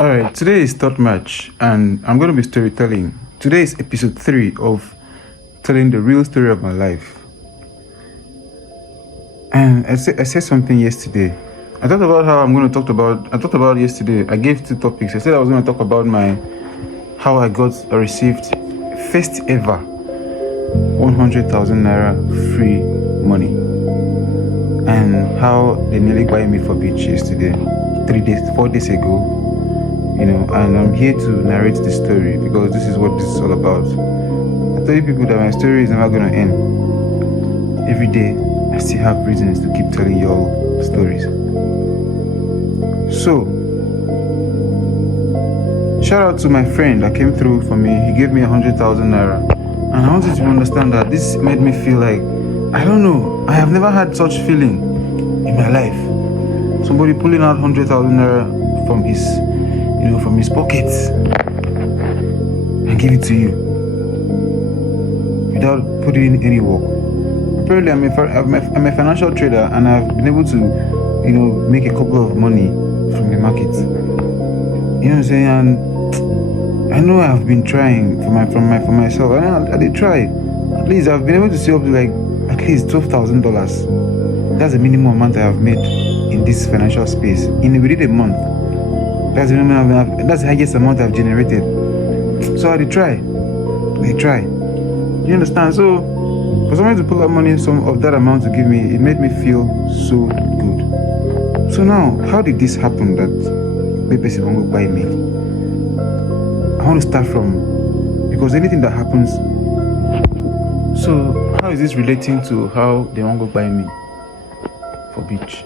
All right, today is third March, and I'm going to be storytelling. Today is episode 3 of telling the real story of my life. And I said something yesterday. I thought about how I'm going to talk about. I thought about yesterday. I gave 2 topics. I said I was going to talk about how I got or received first ever 100,000 naira free money, and how they nearly buy me for beach yesterday, 4 days ago. And I'm here to narrate the story because this is what this is all about. I tell you people that my story is never going to end. Every day, I still have reasons to keep telling y'all stories. So, shout out to my friend that came through for me. He gave me 100,000 naira. And I want you to understand that this made me feel like, I don't know, I have never had such feeling in my life. Somebody pulling out 100,000 naira from his pockets and give it to you without putting in any work. Apparently, I'm a financial trader, and I've been able to, make a couple of money from the market. You know what I'm saying? And I know I've been trying for myself. I did try. At least I've been able to save up to like at least $12,000. That's the minimum amount I have made in this financial space within a month. That's the highest amount I've generated. So I try. You understand? So for someone to pull out money, some of that amount to give me, it made me feel so good. So now, how did this happen that Pepe won't buy me? I want to start from, because anything that happens. So how is this relating to how they won't go buy me for beach?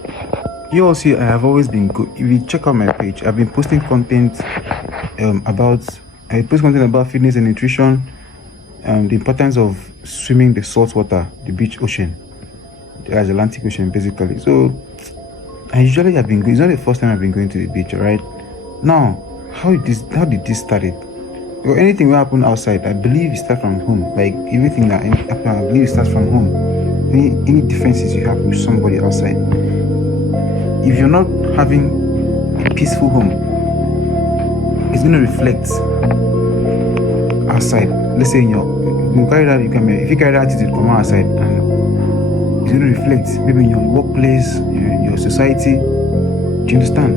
You all see, I have always been good. If you check out my page, I've been posting content about fitness and nutrition, the importance of swimming the salt water, the beach ocean, the Atlantic Ocean, basically. So I usually have been going. It's not the first time I've been going to the beach, right? Now, how did this start? Or anything will happen outside, I believe it starts from home. Like everything that happens, I believe it starts from home. Any differences you have with somebody outside. If you're not having a peaceful home, it's going to reflect outside. Let's say if you carry that attitude, come outside, and it's going to reflect maybe in your workplace, your society. Do you understand?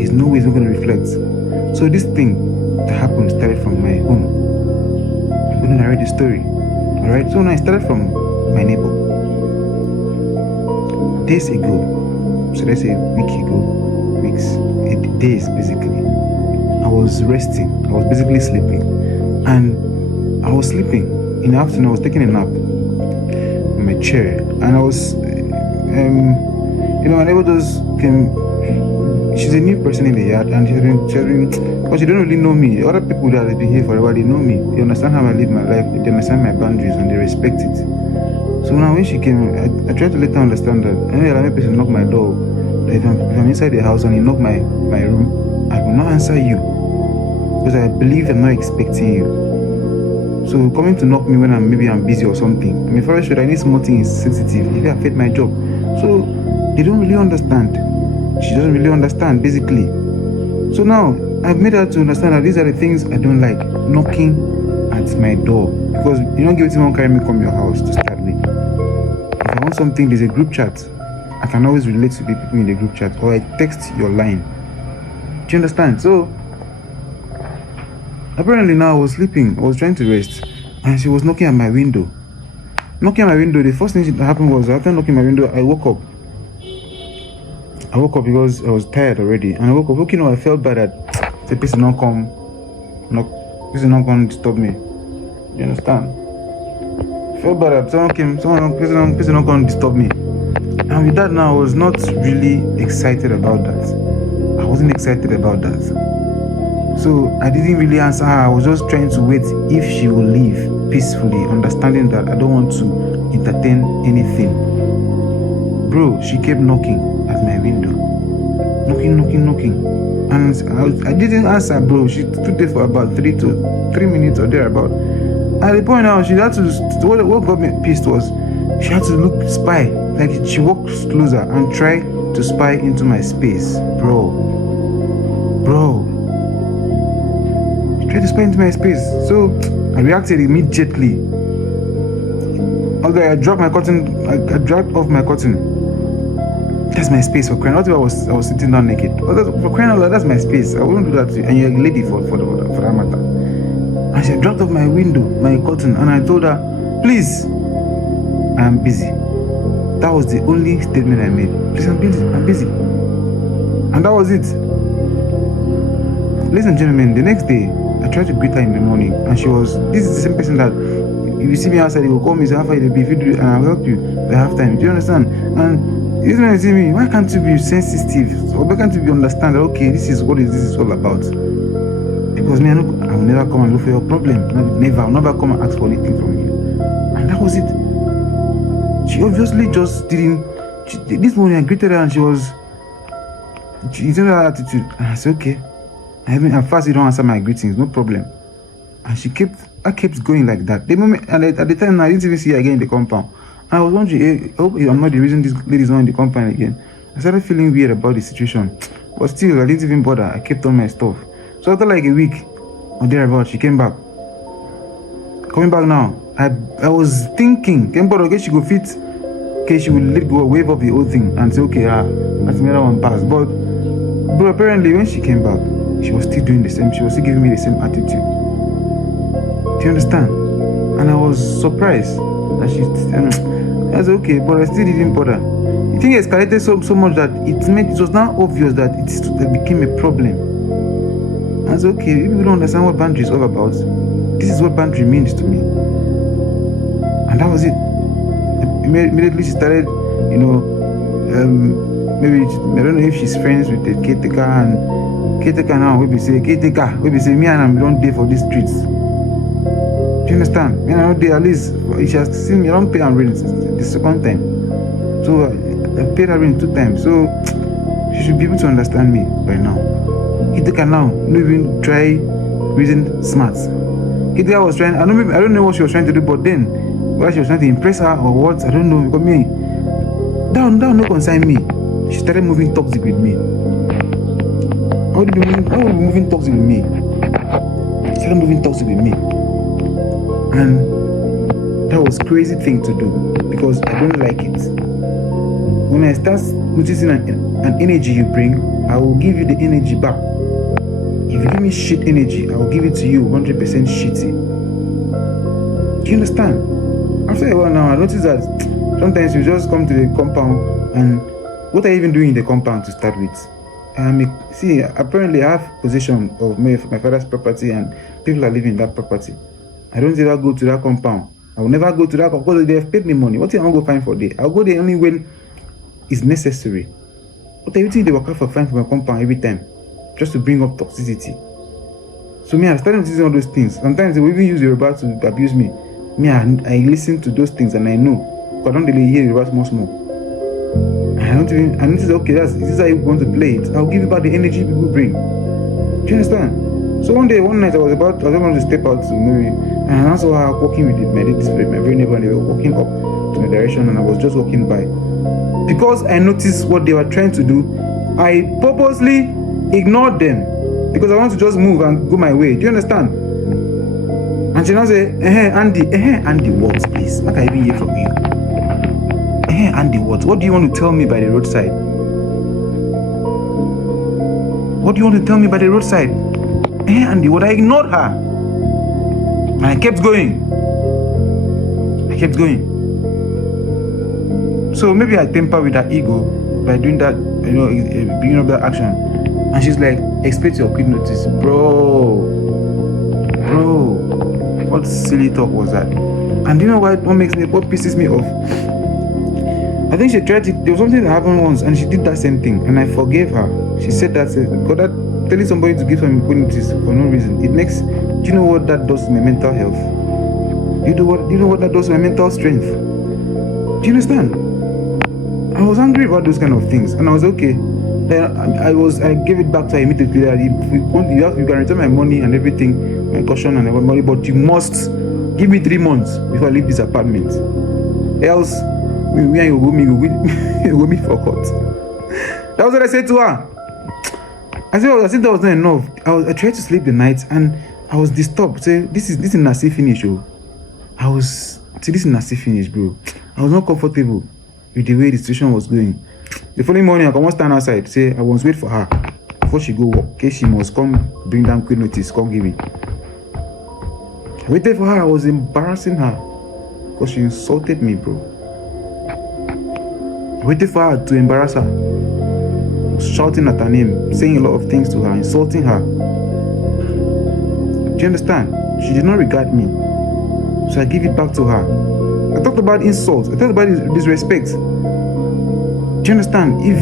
There's no way it's not going to reflect. So this thing that happened started from my home. I'm going to narrate the story. Alright, so now I started from my neighbor. Days ago, so let's say days basically, I was resting. I was basically sleeping, and I was sleeping in the afternoon. I was taking a nap in my chair, and I was my neighbor just came. She's a new person in the yard, and she's been because she don't really know me. Other people that have been here forever, they know me. They understand how I live my life. They understand my boundaries, and they respect it. So now when she came, I tried to let her understand that any other person knock my door, that if I'm inside the house and you knock my room, I will not answer you, because I believe I'm not expecting you. So coming to knock me when I'm busy or something, for sure I need small things sensitive. If I fit my job, so they don't really understand. She doesn't really understand basically. So now I've made her to understand that these are the things I don't like, knocking at my door, because you don't give it to someone carry me come your house to start with. If I want something, there's a group chat. I can always relate to the people in the group chat, or I text your line. Do you understand? So apparently now I was sleeping. I was trying to rest, and she was knocking at my window. The first thing that happened was, after knocking my window, I woke up because I was tired already, and I woke up. I felt bad that the person not come disturb me. You understand? I felt bad that person not come disturb me. And with that now, I was not really excited about that. I wasn't excited about that. So I didn't really answer her. I was just trying to wait if she will leave peacefully, understanding that I don't want to entertain anything. Bro, she kept knocking at my window. Knocking. And I didn't answer, bro. She stood there for about 3 minutes or thereabout. At the point now, she had to, what got me pissed was, she had to spy. Like she walked closer and tried to spy into my space. Bro. tried to spy into my space. So I reacted immediately. Although I dropped my curtain, I dragged off my curtain. That's my space, for crying out loud. I was sitting down naked. For crying out loud, that's my space. I wouldn't do that to you. And you're a lady for that matter. And she dropped off my window, my curtain, and I told her, please, I'm busy. That was the only statement I made. Please, I'm busy. And that was it. Ladies and gentlemen, the next day, I tried to greet her in the morning, and this is the same person that, if you see me outside, you will call me, say, how far you be, if you do, and I'll help you if I have time. Do you understand? And this man see me, why can't you be sensitive? Or why can't you be understand that, okay, this is what this is all about? Because me, I will never come and look for your problem. Never. I'll never come and ask for anything from you. And that was it. She obviously just didn't. This morning I greeted her and she didn't have that attitude. And I said, okay. At first you don't answer my greetings, no problem. And I kept going like that. The moment, and at the time I didn't even see her again in the compound. And I was wondering, hey, I hope I'm not the reason this lady's not in the compound again. I started feeling weird about the situation. But still, I didn't even bother. I kept on my stuff. So after like a week or thereabout, she came back. Coming back now, I was thinking, okay, she go fit. Okay, she will let go, wave up the whole thing and say, okay, that's another one pass. But apparently when she came back, she was still doing the same. She was still giving me the same attitude. Do you understand? And I was surprised that I was okay, but I still didn't bother. The thing escalated so much that it was now obvious that it became a problem. I was okay, people don't understand what boundary is all about. This is what boundary means to me. And that was it. Immediately she started, maybe, I don't know if she's friends with the caretaker, and caretaker now, we be say, me and I don't date for these streets. Do you understand? Me and I don't date, at least, she has seen me, I don't pay her rent the second time. So I paid her rent 2 times. So she should be able to understand me by now. Caretaker now, not even try reason smart. Caretaker was trying, I don't know what she was trying to do, but then, whether she was trying to impress her or what, I don't know. Because me, that no concern me. She started moving toxic with me. How would you be moving toxic with me? She started moving toxic with me. And that was a crazy thing to do because I don't like it. When I start noticing an energy you bring, I will give you the energy back. If you give me shit energy, I will give it to you 100% shitty. Do you understand? After a while now, I noticed that sometimes you just come to the compound and what are you even doing in the compound to start with? Apparently I have possession of my father's property and people are living in that property. I don't ever go to that compound. I will never go to that compound because they have paid me money. What do I want to go find for there? I'll go there only when it's necessary. What are you think they work out for fine for my compound every time? Just to bring up toxicity. So I started noticing all those things. Sometimes they will even use Yoruba to abuse me. I listen to those things and I know. Because I don't really hear Yoruba small. I notice, okay, this is how you want to play it. I'll give you back the energy people bring. Do you understand? So one night I was about to step out to maybe, and I saw her walking with my very neighbor, and they were walking up to my direction, and I was just walking by. Because I noticed what they were trying to do, I purposely ignored them because I want to just move and go my way. Do you understand? And she now say, Andy, what, please? What can I even hear from you? Andy, what? What do you want to tell me by the roadside? What do you want to tell me by the roadside? Andy, what? I ignored her. And I kept going. So maybe I temper with her ego by doing that, bringing up that action. And she's like, expect your quick notice. Bro, what silly talk was that? And you know what pisses me off? I think there was something that happened once and she did that same thing and I forgave her. She said that, because that telling somebody to give some quick notice for no reason, do you know what that does to my mental health? You know what that does to my mental strength? Do you understand? I was angry about those kind of things and I was okay. Then I gave it back to her immediately that if you can return my money and everything, my caution and my money, but you must give me 3 months before I leave this apartment. Else, we you go meet for court. That was what I said to her. I said that was not enough. I tried to sleep the night and I was disturbed. Say, this is Nasi finish, oh. This is Nasi finish, bro. I was not comfortable with the way the situation was going. The following morning, I come stand outside, say I was wait for her before she go work. In case she must come bring down quick notice, come give me. I waited for her. I was embarrassing her because she insulted me, bro. I waited for her to embarrass her. I was shouting at her name, saying a lot of things to her, insulting her. Do you understand? She did not regard me. So I give it back to her. I talked about insults. I talked about disrespect. Do you understand? If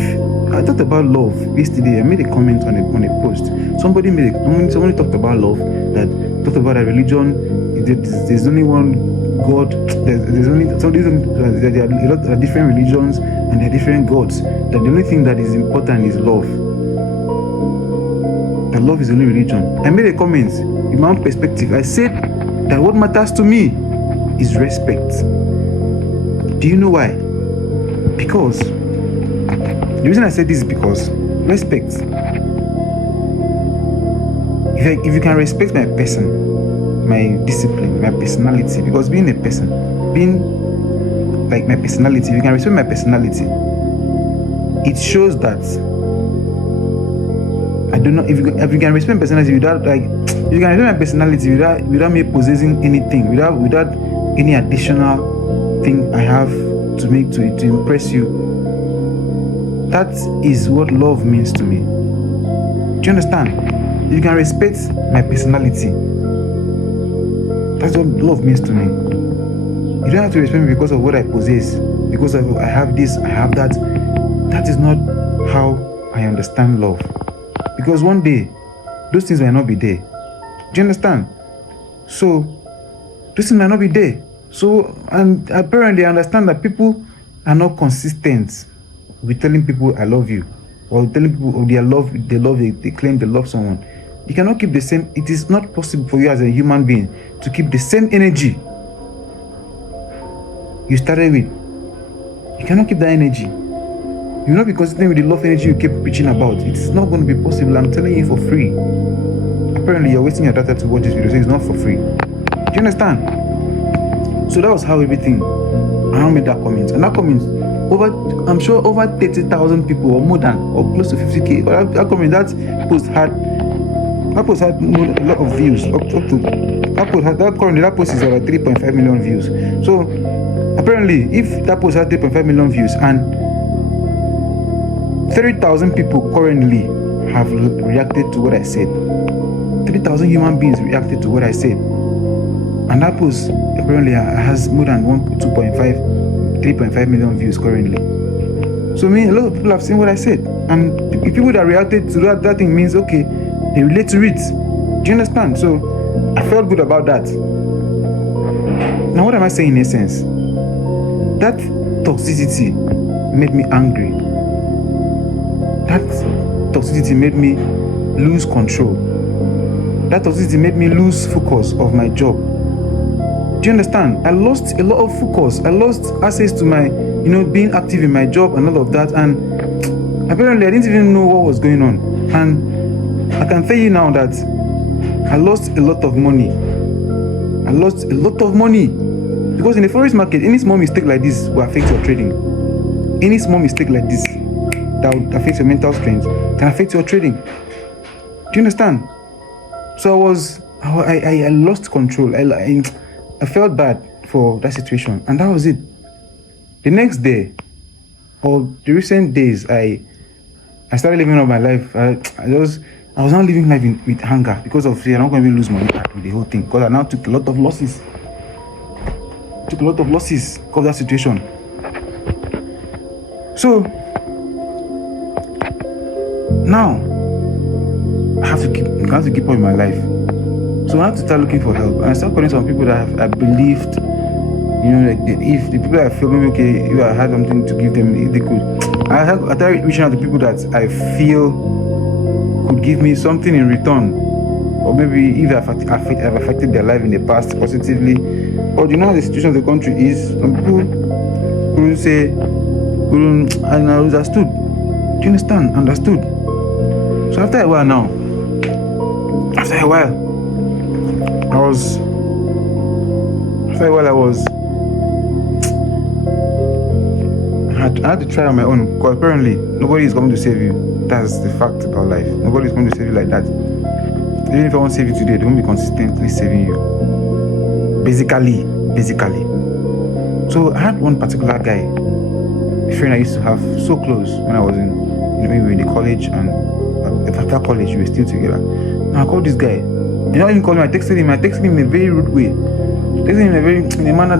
I talked about love yesterday, I made a comment on a post. Somebody talked about love, that talked about a religion. There's only one God. There's only there are a lot of different religions and there are different gods. That the only thing that is important is love. That love is the only religion. I made a comment in my own perspective. I said that what matters to me is respect. Do you know why? Because the reason I said this is because respect. If you can respect my person, my discipline, my personality, because being a person, being like my personality, if you can respect my personality, it shows that I do not. If you can respect my personality without like, if you can respect my personality without me possessing anything, without any additional thing I have to make to impress you. That is what love means to me. Do you understand? You can respect my personality. That's what love means to me. You don't have to respect me because of what I possess, because of I have this, I have that. That is not how I understand love. Because one day, those things might not be there. Do you understand? So, those things might not be there. So, and apparently I understand that people are not consistent with telling people I love you, or telling people of they claim they love someone. You cannot keep the same. It is not possible for you as a human being to keep the same energy you started with. You cannot keep that energy. You will not be consistent with the love energy you keep preaching about. It's not going to be possible. I'm telling you for free. Apparently you're wasting your data to watch this video, so it's not for free. Do you understand? So that was how everything around made that comment. And that comment, I'm sure over 30,000 people or more than, or close to 50k. But that comment, that post had a lot of views. That post is over 3.5 million views. So apparently, if that post had 3.5 million views and 30,000 people currently have reacted to what I said, 30,000 human beings reacted to what I said, and that post apparently has more than 3.5 million views currently. So a lot of people have seen what I said, and if people that reacted to that thing means okay, they relate to it. Do you understand? So I felt good about that. Now what am I saying in essence? That toxicity made me angry. That toxicity made me lose control. That toxicity made me lose focus of my job. Do you understand? I lost a lot of focus. I lost access to my, being active in my job and all of that. And apparently I didn't even know what was going on. And I can tell you now that I lost a lot of money. I lost a lot of money. Because in the forex market, any small mistake like this will affect your trading. Any small mistake like this that would affect your mental strength can affect your trading. Do you understand? So I lost control. I felt bad for that situation, and that was it. The next day, or the recent days, I started living up my life. I was not living life with anger because of fear. I'm not going to lose money with the whole thing, because I now took a lot of losses. Because of that situation. So now I have to keep up with my life. So I have to start looking for help. And I started calling some people that I believed, if the people that I feel maybe okay, if I had something to give them, if they could. I started reaching out to people that I feel could give me something in return. Or maybe if I've affected their life in the past positively. But you know how the situation of the country is. Some people couldn't say, and I understood. Do you understand? Understood. So after a while, after a while I had to try on my own, because apparently nobody is coming to save you. That's the fact about life. Nobody is going to save you like that. Even if I won't save you today, they won't be consistently saving you. Basically. So I had one particular guy, a friend I used to have so close when I was when we were in the college, and after college we were still together. And I called this guy. You know, even called him. I texted him in a very rude way. In a manner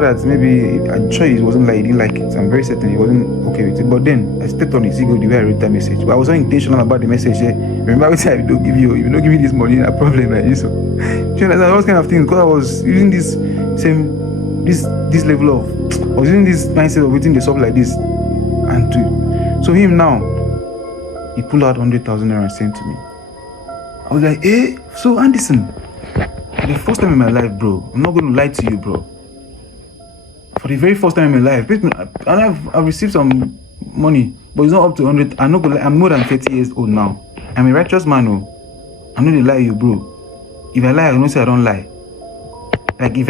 that maybe I'm sure he wasn't like, he didn't like it. I'm very certain he wasn't okay with it. But then I stepped on his ego the way I wrote that message. But I was so intentional about the message. Remember what I don't give you, if you don't give me this money, a problem like this. So, you know, those kind of things. Because I was using this level of, I was using this mindset of waiting the stuff like this, so him now, he pulled out 100,000 naira and sent to me. I was like, so Anderson, for the first time in my life, bro, I'm not going to lie to you, bro. For the very first time in my life, and I've received some money, but it's not up to 100. I'm more than 30 years old now. I'm a righteous man, I'm not gonna lie you, bro. If I lie, I don't say I don't lie. Like if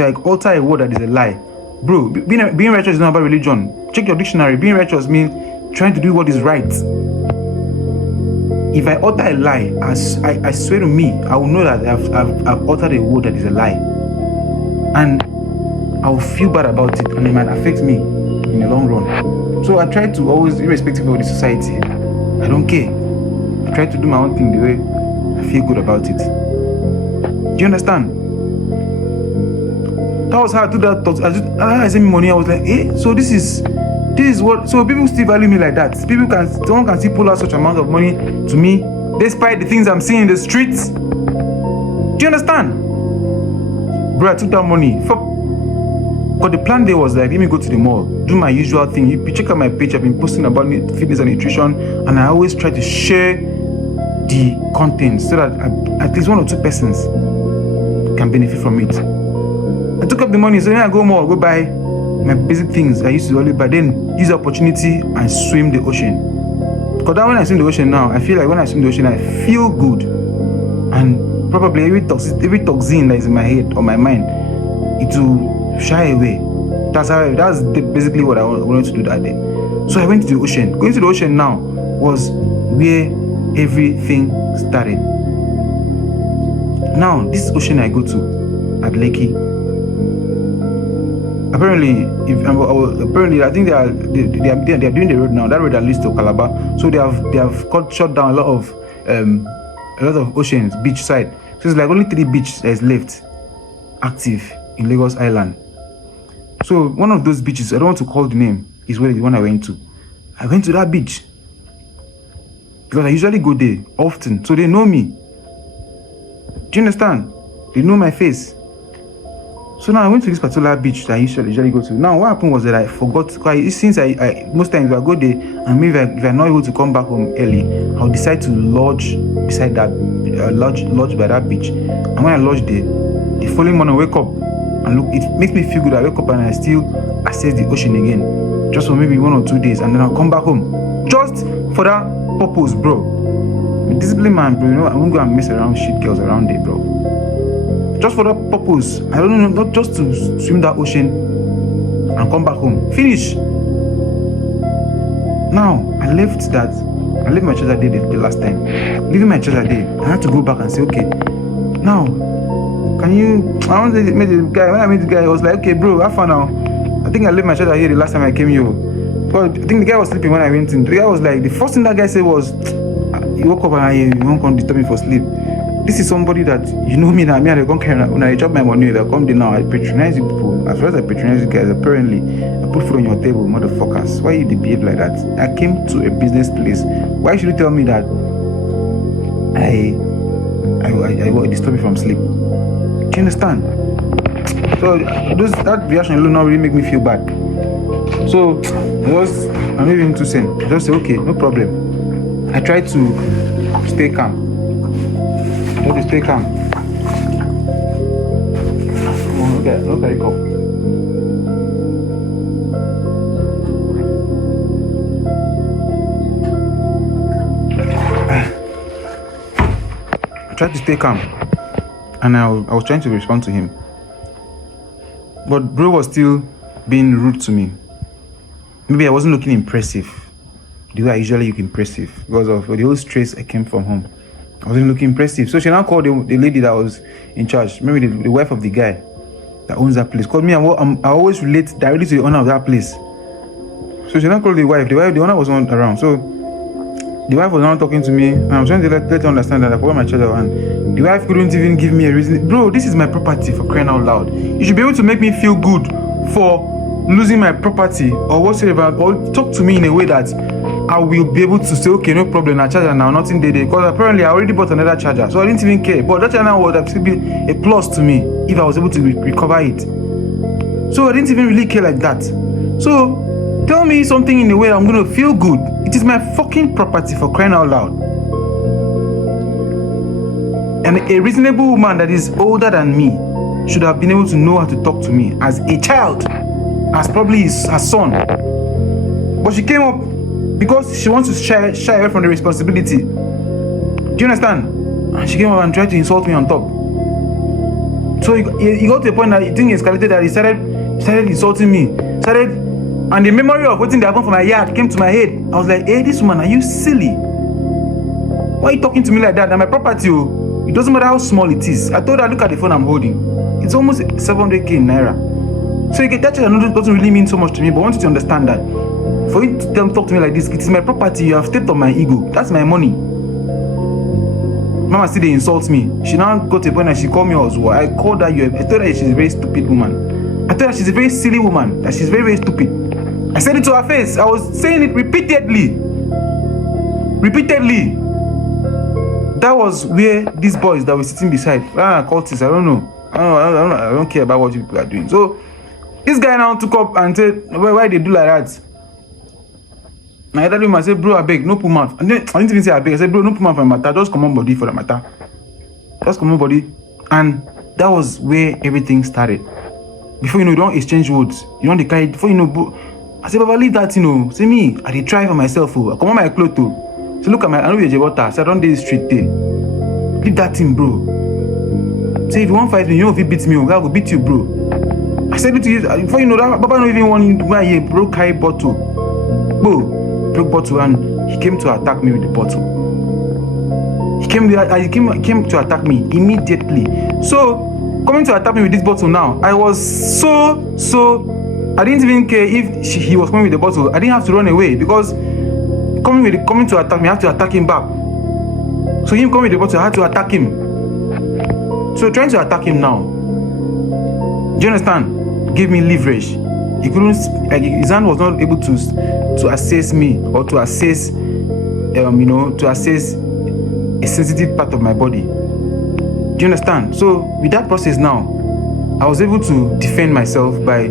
I alter a word that is a lie, bro, being righteous is not about religion. Check your dictionary. Being righteous means trying to do what is right. If I utter a lie, I swear to me, I will know that I've uttered a word that is a lie, and I will feel bad about it, and it might affect me in the long run. So I try to always, irrespective of the society, I don't care. I try to do my own thing the way I feel good about it. Do you understand? That was how I took that thought. I sent me money. I was like, so this is what. So people still value me like that. Someone can still pull out such amount of money to me, despite the things I'm seeing in the streets. Do you understand? Bro, I took that money. But the plan there was like, let me go to the mall, do my usual thing. You check out my page, I've been posting about fitness and nutrition, and I always try to share the content so that at least one or two persons can benefit from it. I took up the money, so then I go buy my basic things I used to always buy, then use the opportunity and swim the ocean. Because when I swim the ocean now, I feel like when I swim the ocean, I feel good. And probably every toxin that is in my head or my mind, it will shy away. That's basically what I wanted to do that day. So I went to the ocean. Going to the ocean now was where everything started. Now this ocean I go to at Lekki. Apparently, I think they are doing the road now. That road that leads to Calabar. So they have shut down a lot of oceans, beach side. So it's like only 3 beaches that is left active in Lagos Island. So one of those beaches, I don't want to call the name, is where the one I went to. I went to that beach because I usually go there often, so they know me. Do you understand? They know my face. So now I went to this particular beach that I usually go to. Now what happened was that I forgot, since I most times I go there, and maybe if I'm not able to come back home early, I'll decide to lodge beside that lodge by that beach. And when I lodge there, the following morning I wake up and look, it makes me feel good. I wake up and I still access the ocean again, just for maybe 1 or 2 days, and then I'll come back home just for that purpose, bro. I'm a disciplined man, bro. You know, I won't go and mess around shit girls around there, bro. Just for that purpose. I don't know, not just to swim that ocean and come back home. Finish. Now I left my charger there the last time. Leaving my charger there, I had to go back and say, okay, now can you, I want to meet the guy. When I met the guy, I was like, okay, bro, have fun now. I think I left my charger here the last time I came here. But I think the guy was sleeping when I went in. The guy was like, the first thing that guy said was, he woke up and you won't come disturb me for sleep. This is somebody that, you know me now, I don't care. When I drop my money, they'll come there now. I patronize you people. As far as I patronize you guys, apparently, I put food on your table, motherfuckers. Why you behave like that? I came to a business place. Why should you tell me that I will disturb you from sleep? Do you understand? So that reaction alone now really make me feel bad. So I'm not even too sane. I just say, okay, no problem. I try to stay calm. Stay calm. Look at it up. I tried to stay calm, and I was trying to respond to him. But bro was still being rude to me. Maybe I wasn't looking impressive the way I usually look impressive because of the whole stress I came from home. I wasn't looking impressive. So she now called the lady that was in charge, maybe the wife of the guy that owns that place. Called me, and I always relate directly to the owner of that place. So she now called the wife. The owner was not around. So the wife was now talking to me, and I was trying to let her understand that I forgot my charger, and the wife couldn't even give me a reason. Bro, this is my property, for crying out loud. You should be able to make me feel good for losing my property or whatsoever, or talk to me in a way that I will be able to say, okay, no problem, I charger now, nothing there. Because apparently I already bought another charger, so I didn't even care. But that charger would have been a plus to me if I was able to recover it. So I didn't even really care like that. So tell me something in a way I'm going to feel good. It is my fucking property, for crying out loud. And a reasonable woman that is older than me should have been able to know how to talk to me as a child, as probably her son. But she came up because she wants to shy away from the responsibility. Do you understand? And she came up and tried to insult me on top. So he got to a point that the thing escalated, that he started insulting me. And the memory of waiting that happened for my yard came to my head. I was like, hey, this woman, are you silly? Why are you talking to me like that? That's my property. It doesn't matter how small it is. I told her, look at the phone I'm holding. It's almost 700k in naira. So you get that doesn't really mean so much to me, but I want you to understand that for you to talk to me like this, it is my property. You have stepped on my ego. That's my money. Mama still they insult me. She now got to a point that she called me also. I called her. I told her she's a very stupid woman. I told her she's a very silly woman. That she's very, very stupid. I said it to her face. I was saying it repeatedly. That was where these boys that were sitting beside, cultists, I don't know. I don't care about what you people are doing. So this guy now took up and said, why they do like that? And I told him, I said, bro, I beg, no put mouth. And then I didn't even say I beg. I said, bro, no put mouth for the matter. Just come on body for the matter. Just come on body. And that was where everything started. Before you know, you don't exchange words. You don't declare it. Before you know, bro, I said, Baba, leave that, See me, I did try for myself. I come on my clothes too. So look at I know you're water. So I don't do the street day. Leave that thing, bro. Say if you want to fight me, you know if he beats me, I will beat you, bro. I said it to you before you know that Baba don't even want to buy a broke high bottle. Bro, broke bottle, and he came to attack me with the bottle. He came to attack me immediately. So coming to attack me with this bottle now, I was so I didn't even care if he was coming with the bottle. I didn't have to run away because coming to attack me, I have to attack him back. So him coming with the bottle, I had to attack him. So trying to attack him now, do you understand? Gave me leverage. He couldn't, his hand was not able to assess me or to assess, to assess a sensitive part of my body. Do you understand? So with that process now, I was able to defend myself by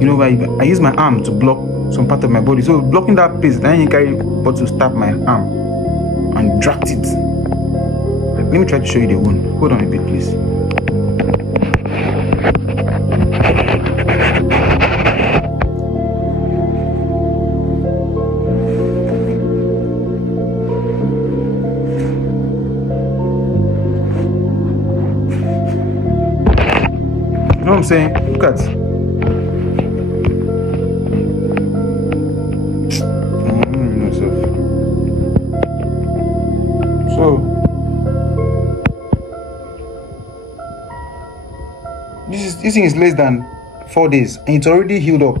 I use my arm to block some part of my body. So blocking that place, then you carry bottle to stab my arm and dragged it. Let me try to show you the wound. Hold on a bit, please. You know what I'm saying? Look at. So this thing is less than 4 days and it's already healed up.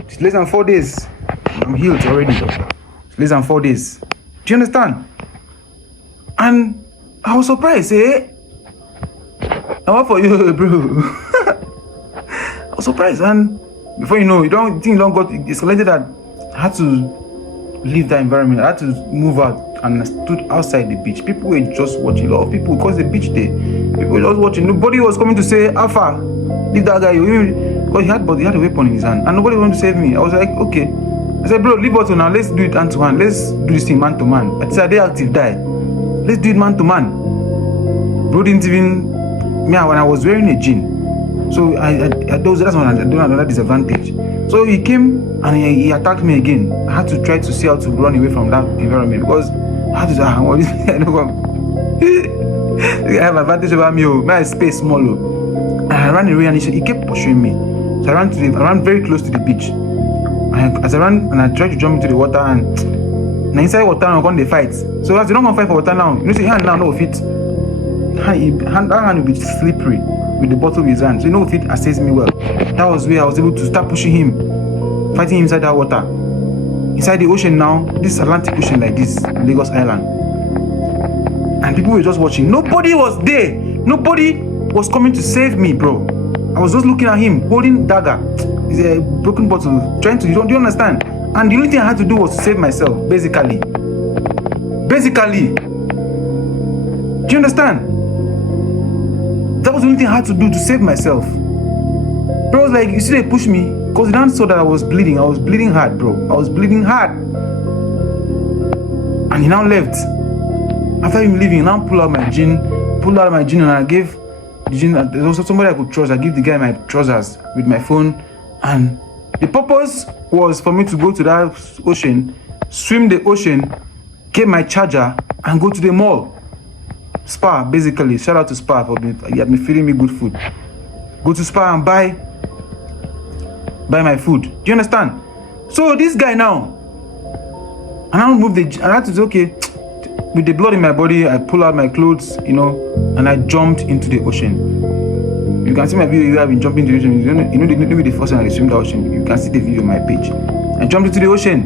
It's less than 4 days. I'm healed already. It's less than 4 days. Do you understand? And I was surprised, I want for you, bro. I was surprised, and before you know, you don't got escalated that I had to leave that environment. I had to move out. And I stood outside the beach. People were just watching. A lot of people, because the beach day, people were just watching. Nobody was coming to say, Alpha, leave that guy. Because he had a weapon in his hand, and nobody wanted to save me. I was like, okay. I said, bro, leave bottle now. Let's do it hand to hand. Let's do this thing man to man. I said, they active die. Let's do it man to man. Bro didn't even when I was wearing a jean. So that's one I don't have another disadvantage. So he came and he attacked me again. I had to try to see how to run away from that environment because I had to He have advantage over me. My space small. And I ran away and he kept pursuing me. So I ran very close to the beach. And as I ran and I tried to jump into the water and now inside water I'm going to fight. So as you don't want to fight for water now, you know, say hand now no fit. That hand will be slippery with the bottle of his hand. So you know if it assess me well. That was where I was able to start pushing him, fighting him inside that water. Inside the ocean now, this Atlantic Ocean like this, Lagos Island. And people were just watching. Nobody was there. Nobody was coming to save me, bro. I was just looking at him, holding dagger. It's a broken bottle, trying to, do you understand? And the only thing I had to do was to save myself, basically. Basically. Do you understand? That was the only thing I had to do to save myself. Bro was like, you see they pushed me, because they didn't saw that I was bleeding. I was bleeding hard, bro. I was bleeding hard. And he now left. After him leaving, he now pulled out my gin, and I gave the gin. There's also somebody I could trust. I gave the guy my trousers with my phone. And the purpose was for me to go to that ocean, swim the ocean, get my charger, and go to the mall. Spar, basically. Shout out to Spar for me. He had me feeding me good food. Go to Spar and buy my food. Do you understand? So this guy now, and I moved and I had to say, okay, with the blood in my body, I pull out my clothes, you know, and I jumped into the ocean. You can see my video. I've been jumping into the ocean. You know the first time I swim the ocean. You can see the video on my page. I jumped into the ocean.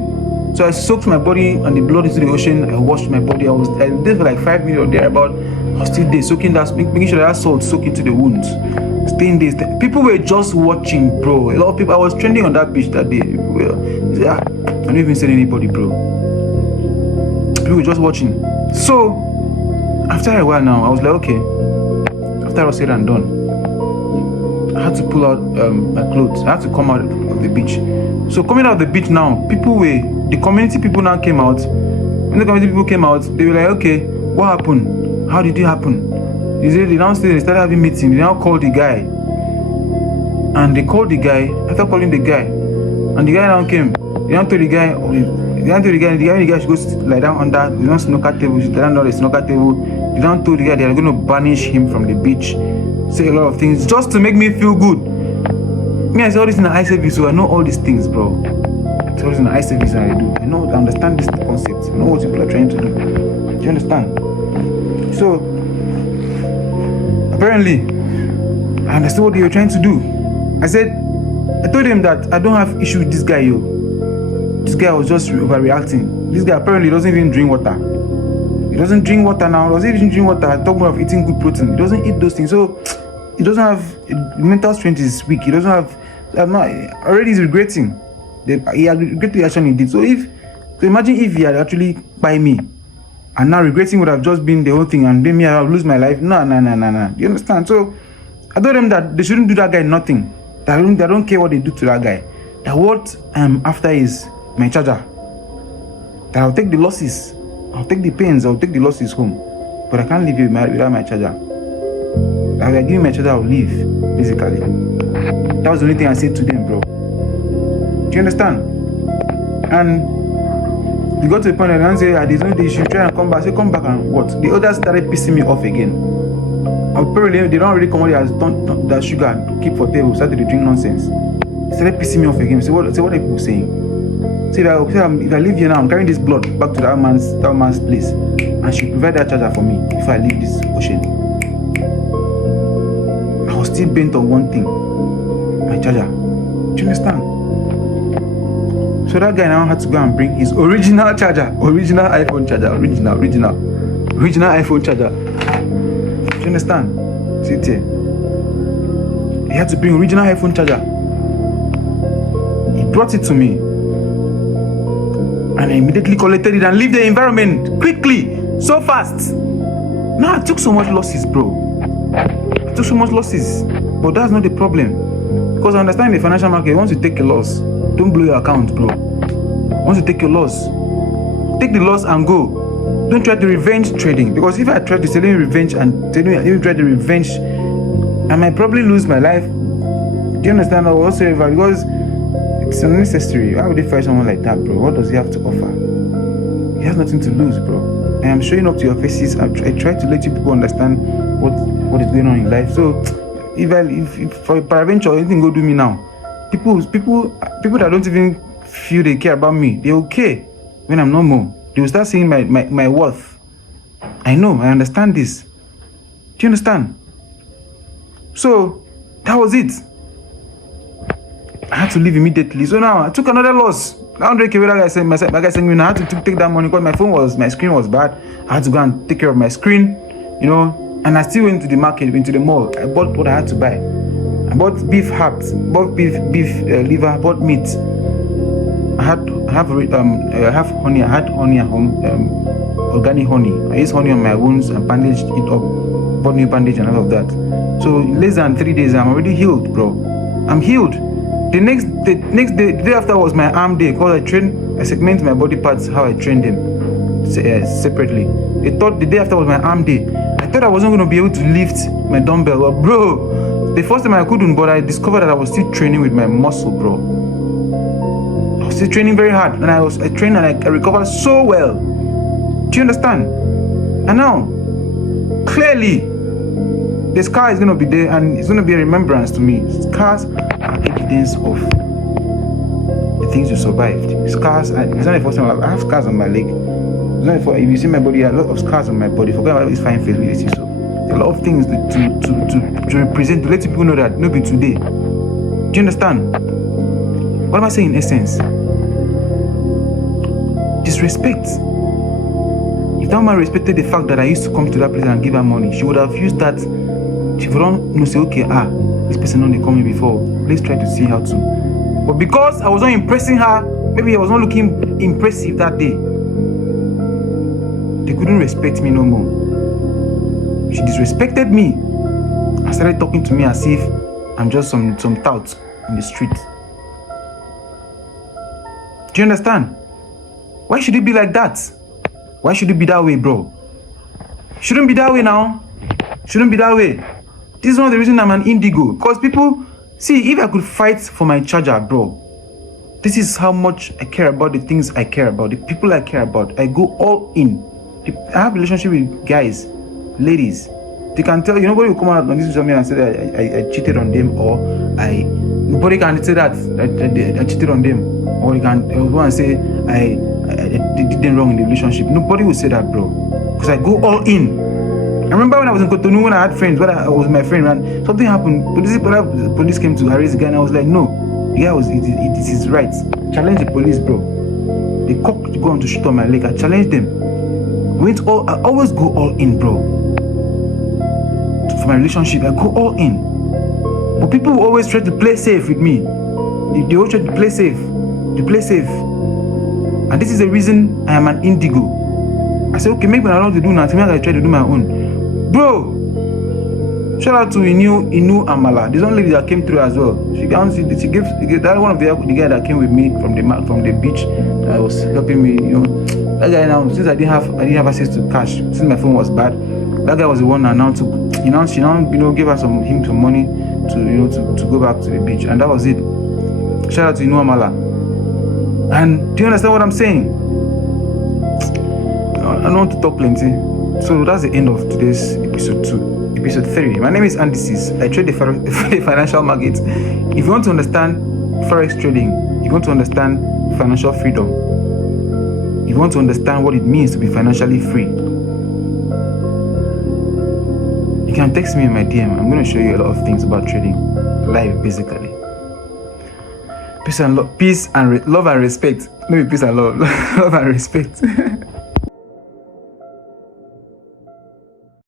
So I soaked my body and the blood into the ocean. I washed my body. I did for like 5 minutes or thereabout. I was still there, soaking that, making sure that salt soaked into the wounds. Staying there. People were just watching, bro. A lot of people. I was trending on that beach that day. I don't even say anybody, bro. People were just watching. So after a while now, I was like, okay. After I was said and done, I had to pull out my clothes. I had to come out of the beach. So coming out of the beach now, the community people now came out. When the community people came out, they were like, okay, what happened? How did it happen? They started having meetings. They now called the guy. And they called the guy, after calling the guy, and the guy now came. They now told the guy, the guy should go lie down on that, snooker table, should lie down on the snooker table. They now told the guy they are going to banish him from the beach. Say a lot of things just to make me feel good. Me, I say all this in the eye service, so I know all these things, bro. It's all this in the eye service and I do. I understand this concept. I know what people are trying to do. Do you understand? So, apparently, I understood what they were trying to do. I told him that I don't have issue with this guy, yo. This guy was just overreacting. This guy apparently doesn't even drink water. He doesn't drink water now. Doesn't even drink water. I talk more of eating good protein. He doesn't eat those things. So he doesn't have mental strength is weak. He doesn't have. Already he's regretting. He had regretted the action he did. So imagine if he had actually by me, and now regretting would have just been the whole thing, and then me I would lose my life. No. You understand? So I told them that they shouldn't do that guy nothing. That I don't care what they do to that guy. That what I'm after is my charger. That I'll take the losses. I'll take the pains, I'll take the losses home. But I can't leave you without my charger. If I give you my charger, I'll leave, basically. That was the only thing I said to them, bro. Do you understand? And we got to the point where they say, there's no day you should try and come back. I say, come back and what? The others started pissing me off again. Apparently, they don't really come out as that sugar and keep for table, started to drink nonsense. They started pissing me off again. Say, what are people saying? Say that if I leave here now, I'm carrying this blood back to that man's place, and she provide that charger for me if I leave this ocean. I was still bent on one thing, my charger. Do you understand? So that guy now had to go and bring his original charger, original iPhone charger, original iPhone charger. Do you understand? See it here. He had to bring original iPhone charger. He brought it to me. And I immediately collected it and leave the environment quickly, so fast. Now I took so much losses, bro. I took so much losses, but that's not the problem. Because I understand in the financial market, once you take a loss, don't blow your account, bro. Once you take your loss, take the loss and go. Don't try to revenge trading, because if I try to sell you revenge and try to revenge, I might probably lose my life. Do you understand, or whatsoever? Because it's unnecessary. Why would they fight someone like that, bro? What does he have to offer? He has nothing to lose, bro. I am showing up to your faces. I try to let you people understand what is going on in life. So if for peradventure anything go do me now, people that don't even feel they care about me, they will care when I'm no more. They will start seeing my worth. I know, I understand this. Do you understand? So that was it. I had to leave immediately. So now I took another loss. 100K. That guy sent me. I had to take that money because my screen was bad. I had to go and take care of my screen, and I still went to the market, went to the mall. I bought what I had to buy. I bought beef hearts, bought beef liver, bought meat. I have honey. I had honey at home, organic honey. I used honey on my wounds and bandaged it up, bought new bandage and all of that. So in less than 3 days, I'm already healed, bro. I'm healed. The next day, the day after was my arm day because I segment my body parts how I trained them separately. The day after was my arm day. I thought I wasn't going to be able to lift my dumbbell, but bro, the first time I couldn't, but I discovered that I was still training with my muscle, bro. I was still training very hard, and I trained and I recovered so well. Do you understand? And now, clearly, the scar is going to be there, and it's going to be a remembrance to me. Scars are evidence of the things you survived. Scars, it's not the first time I have scars on my leg. It's not if you see my body, a lot of scars on my body. Forget about this fine face you see. So a lot of things to represent, to let people know that nobody today. Do you understand? What am I saying in essence? Disrespect. If that man respected the fact that I used to come to that place and give her money, she would have used that. She would not say, okay, this person only called me before. Let's try to see how to. But because I was not impressing her, maybe I was not looking impressive that day. They couldn't respect me no more. She disrespected me and started talking to me as if I'm just some tout in the street. Do you understand? Why should it be like that? Why should it be that way, bro? Shouldn't be that way now. Shouldn't be that way. This is one of the reasons I'm an indigo. Because people, see, if I could fight for my charger, bro, this is how much I care about the things I care about, the people I care about. I go all in. I have a relationship with guys, ladies. They can tell, nobody will come out on this social media and say that I cheated on them, or nobody can say that I cheated on them, or they can go and say I did them wrong in the relationship. Nobody will say that, bro, because I go all in. I remember when I was in Cotonou, when I had friends, when I was with my friend, and something happened. Police came to arrest the guy, and I was like, no, the guy it is his right. Challenge the police, bro. They cocked to go on to shoot on my leg. I challenged them. I always go all in, bro. For my relationship, I go all in. But people will always try to play safe with me. They always try to play safe. They play safe. And this is the reason I am an indigo. I said, okay, maybe I don't want to do nothing. I try to do my own. Bro, shout out to Inu Amala. There's one lady that came through as well. She gave that one of the guy that came with me from the beach that was helping me, That guy now, since I didn't have access to cash, since my phone was bad, that guy was the one that now took, she now gave us him some money to go back to the beach, and that was it. Shout out to Inu Amala. And do you understand what I'm saying? I don't want to talk plenty. So that's the end of today's episode 2. Episode 3. My name is Andysis. I trade the financial market. If you want to understand forex trading, if you want to understand financial freedom, if you want to understand what it means to be financially free, you can text me in my DM. I'm going to show you a lot of things about trading live, basically. Peace and love and respect. Maybe peace and love, love and respect.